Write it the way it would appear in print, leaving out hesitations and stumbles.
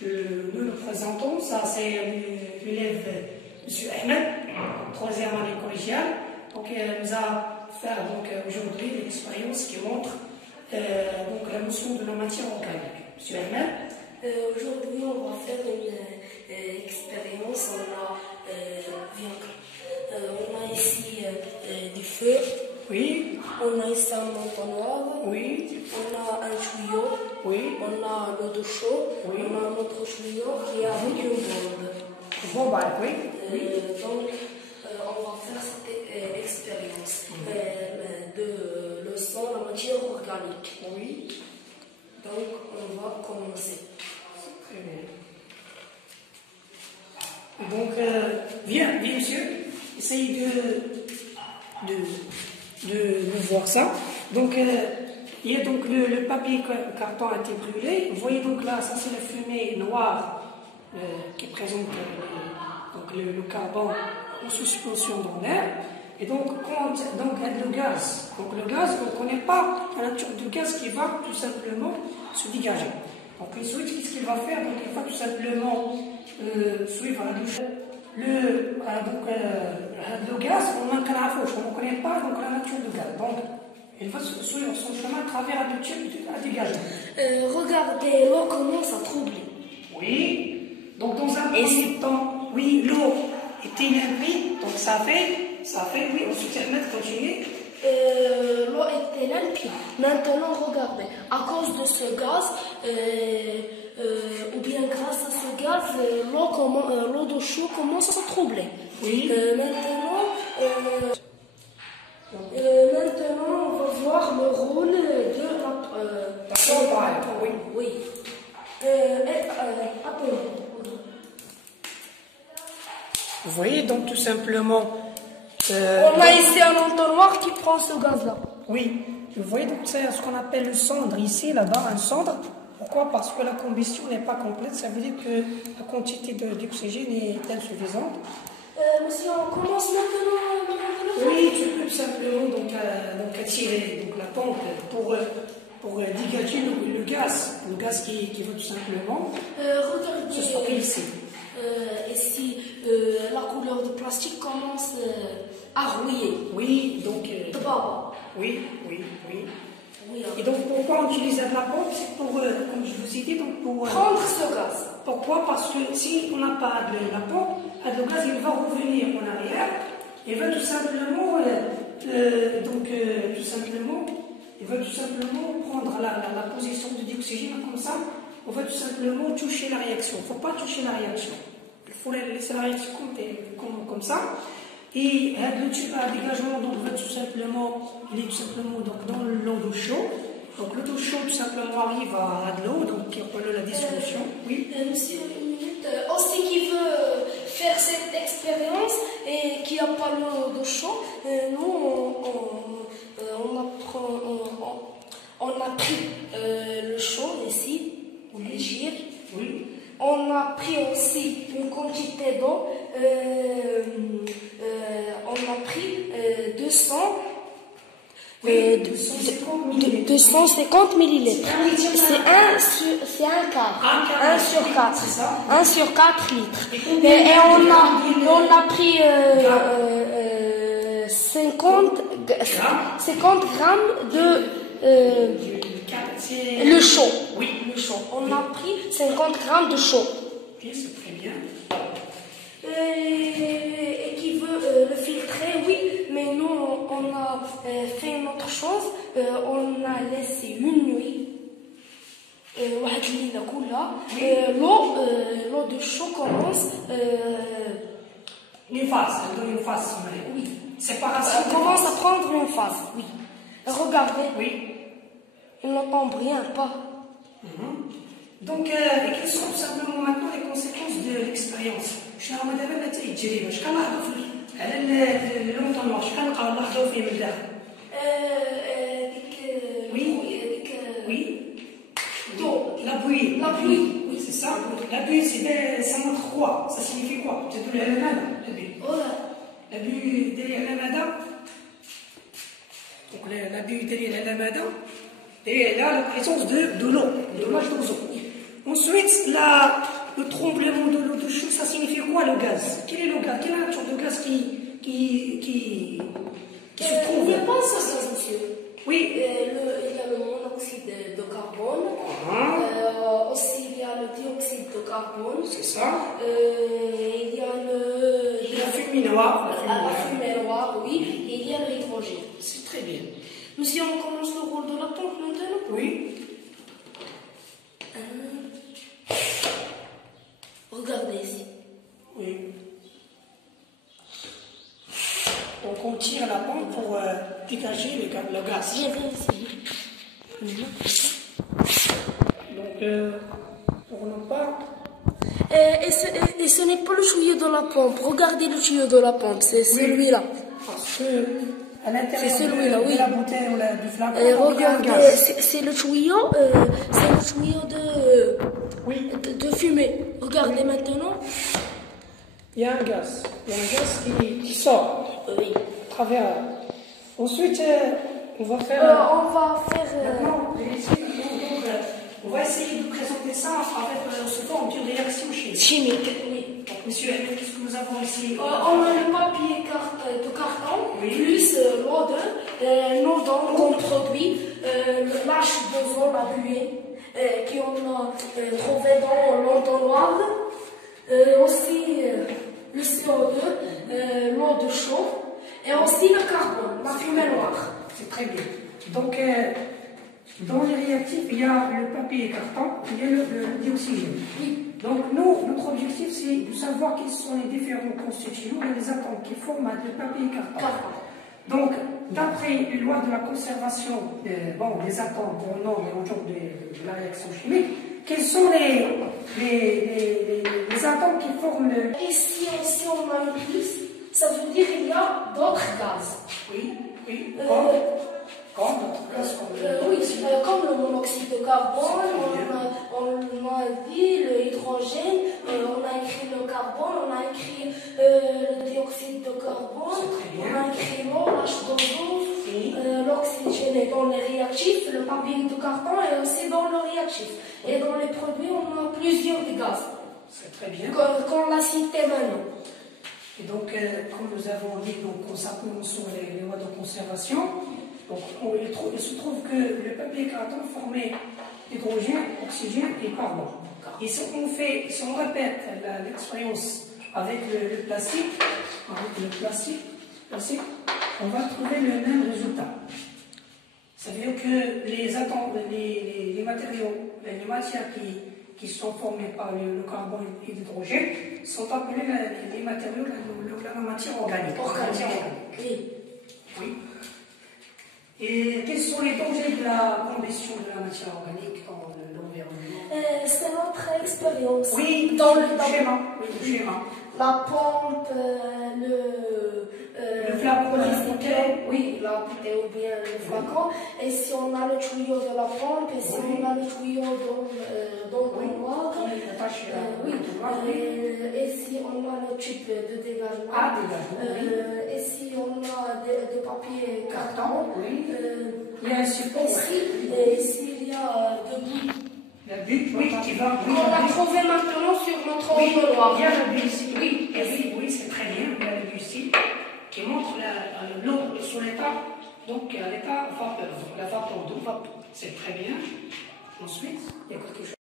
nous le présentons, ça c'est l'élève M. Ahmed, troisième année collégiale. Donc il nous a fait aujourd'hui une expérience qui montre la notion de la matière organique. M. Ahmed. Aujourd'hui on va faire une expérience. On a ici du feu. Oui. On a ici un entonnoir. Oui. On a un tuyau. Oui. On a l'eau de chaud. Oui. On a un autre tuyau qui est avec une bombe. Bon, bah, oui. Donc, on va faire cette expérience de leçon la matière organique. Oui. Donc, on va commencer. Très bien. Donc, viens, monsieur, essaye de voir ça. Donc, il y a donc le papier carton a été brûlé. Vous voyez donc là, ça c'est la fumée noire qui présente le carbone en suspension dans l'air. Et donc, le gaz. Donc, le gaz, on ne connaît pas la nature du gaz qui va tout simplement se dégager. Donc, ensuite, qu'est-ce qu'il va faire? Donc, il va tout simplement suivre la douche. Le gaz, on ne connaît pas donc, la nature du gaz. Donc, il va suivre son chemin à travers la tube à dégager. Regardez, l'eau commence à troubler. Oui. Donc, dans un premier temps, oui, l'eau était limpide. Donc, ça fait, oui, ensuite, Ahmed, continuer. L'eau était limpide. Maintenant, regardez, à cause de ce gaz, ou bien grâce à ce gaz, l'eau de chaud commence à troubler. Oui. Maintenant, on va voir le rôle de la pompe. Oui. Oui. Vous voyez, donc, tout simplement... on a ici un entonnoir qui prend ce gaz-là. Oui, vous voyez donc c'est ce qu'on appelle le cendre ici, là-bas, un cendre. Pourquoi? Parce que la combustion n'est pas complète, ça veut dire que la quantité d'oxygène est insuffisante. Monsieur, on commence maintenant. Oui, tu peux tout simplement donc attirer donc, la pompe pour dégager le gaz qui va tout simplement se stocker ici. Ici, la couleur de plastique commence à rouiller. Oui, donc... Oui. Et donc, pourquoi on utilise la pompe? C'est pour, comme je vous ai dit, donc pour... prendre ce gaz. Pourquoi? Parce que si on n'a pas de la pompe, le gaz il va revenir en arrière, il va tout simplement, il va tout simplement prendre la position de dioxygène comme ça. On va tout simplement toucher la réaction. Il ne faut pas toucher la réaction. Il faut laisser la réaction comme ça. Et le tube à dégagement donc, va tout simplement, il est tout simplement donc, dans l'eau d'eau chaude. Donc l'eau d'eau chaude tout simplement arrive à de l'eau, donc qui appelle la dissolution. Oui. Monsieur, une minute. Aussi qui veut faire cette expérience et qui n'a pas l'eau d'eau chaude, nous on a pris le chaud ici, le gire. Oui. On a pris aussi une quantité d'eau. On a pris 250 millilitres. C'est un quart. 1 sur 4. 1 sur 4 litres. Et on a pris 50 grammes de le chaud. Oui. Le chaud. On a pris 50 grammes de chaud. Ok, c'est très bien. Et qui veut le filtrer, oui, mais nous on a fait une autre chose, on a laissé une nuit, l'eau de chaud commence, Une phase. oui, Séparation. on commence à prendre une phase, oui. Regardez, Oui. il ne tombe rien, pas. Donc, quelles sont tout simplement maintenant les conséquences de l'expérience? شنو هما دابا النتائج التجربه؟ شكون لاحظوا على لونطونوار؟ شكون لاحظوا فيه من الداخل؟ La pluie. Oui, c'est ça. La pluie, ça montre quoi? Ça signifie quoi? C'est de l'abus derrière l'amada. Donc, l'abus derrière l'amada, derrière la présence de l'eau, de l'eau d'ozone. Ensuite, le tremblement de l'eau de chute, ça signifie quoi le gaz? Quel est le gaz? Quelle est la nature de gaz qui se trouve? Il n'y a pas ce gaz, monsieur. Oui. Il y a le monoxyde de carbone. Aussi, il y a le dioxyde de carbone. C'est ça. Il y a la fumée noire. La fumée noire, oui. Et il y a l'hydrogène. C'est très bien. Monsieur, on commence le rôle de la pompe maintenant? Oui. Regardez ici. Oui. Donc on tire la pompe pour dégager le gaz. Viens ici. Donc, pour ne pas... Et ce n'est pas le tuyau de la pompe. Regardez le tuyau de la pompe, c'est celui-là. Parce que à l'intérieur de la bouteille ou du flacon, regardez, c'est le tuyau de fumée. Regardez maintenant. Il y a un gaz. Il y a un gaz qui sort à travers. Ensuite, on va faire... Maintenant, on va essayer de présenter ça avec sous forme de réaction chimique. Oui. Donc, monsieur, qu'est-ce que nous avons ici? On a le papier de carton, plus l'eau nous donne comme produit l'H2O, la buée, qu'on a trouvé dans l'entonnoir, aussi le CO2, l'eau de chaud, et aussi le carbone, la fumée noire. C'est très bien. Donc, dans les réactifs, il y a le papier et carton, il y a le dioxygène. Oui. Donc, notre objectif, c'est de savoir quels sont les différents constituants et les atomes qui forment le papier et carton. Donc, d'après les lois de la conservation des atomes en nombre et en genre de la réaction chimique, quels sont les atomes qui forment le... Et si on a une plus, ça veut dire qu'il y a d'autres gaz. Oui. Comme le monoxyde de carbone, on a dit l'hydrogène, on a écrit le carbone, on a écrit le dioxyde de carbone, on a écrit l'eau, l'H2O, l'oxygène est dans les réactifs, le papier de carton est aussi dans le réactif. Et dans les produits, on a plusieurs gaz. C'est très bien. Qu'on l'a cité maintenant. Et donc, comme nous avons dit, en s'appuyant sur les lois de conservation, donc, il se trouve que le papier carton formait hydrogène, oxygène et carbone. Et si on répète l'expérience avec le plastique, on va trouver le même résultat. Ça veut dire que les matériaux, les matières qui sont formées par le carbone et l'hydrogène sont appelés les matériaux, la matière organique. Oui. Et quels sont les dangers de la combustion de la matière organique dans l'environnement? C'est notre expérience. Oui, dans le schéma. La pompe, le flacon, la bouteille. Oui, la bouteille ou bien le flacon. Et si on a le tuyau de la pompe, et si on a le tuyau dans le noir, et si on a le tube de dégagement, et si on a de papier carton, il y a un support. Et s'il y a de boue. La butte, qui va. On l'a trouvé maintenant sur notre entonnoir. Il y a la butte ici, oui, c'est très bien. Il y a la butte ici qui montre l'eau sur l'état, donc à l'état vapeur, la vapeur d'eau. C'est très bien. Ensuite, il y a quelque chose.